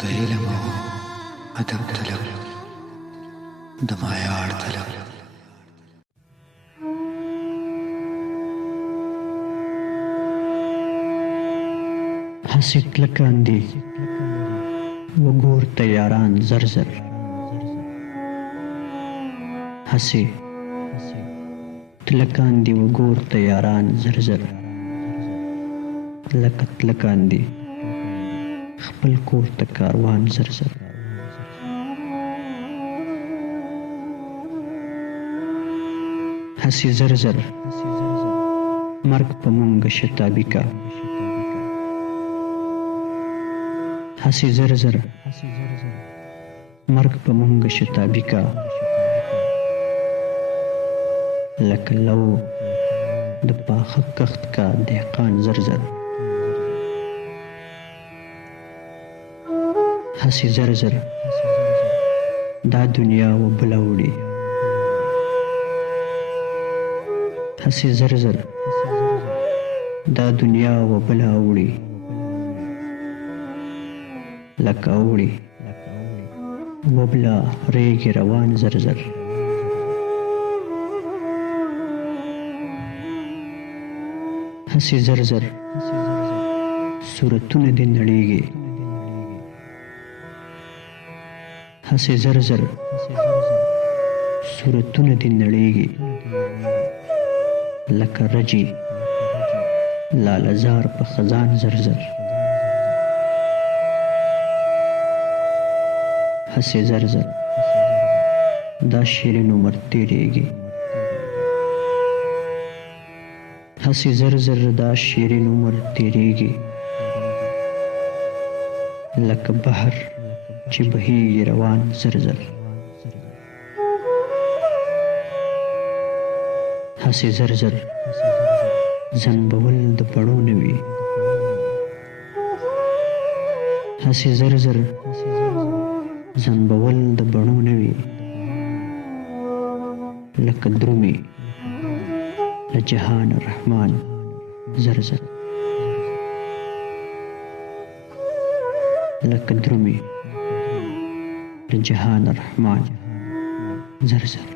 د علم او ادب طلب د معیار طلب هسې کلکان دي وګور تیاران زر زر هسې تلکان دي وګور تیاران زر زر لکه تلکان دي خپل کور ته کاروان زر زر هسې زر زر مرګ په مونږ شتابي کا هسې زر زر مرګ په مونږ شتابي کا لکه لو د پاخه کښت کا دهقان زر زر هسې زر زر دا دنیا و بله وړي هسې زر زر دا دنیا و بله وړي لکه اوړي وبله ریګې روان زر زر هسې زر زر صورتونه دې نړیږي هسې زر زر صورتونه دې نړیږي لکه رجي لالزار په خزان زر زر هسې زر زر دا شیرین عمر تیریږي هسې زر زر دا شیرین عمر تیریږي لکه بحر چې بهیږي روان زر زر هسې زر زر زنبول د پړو نه وي هسې زر زر زنبول د بڼو نه وي لکه درومي له جهان رحمان زر زر لکه درومي له جهان رحمان زر زر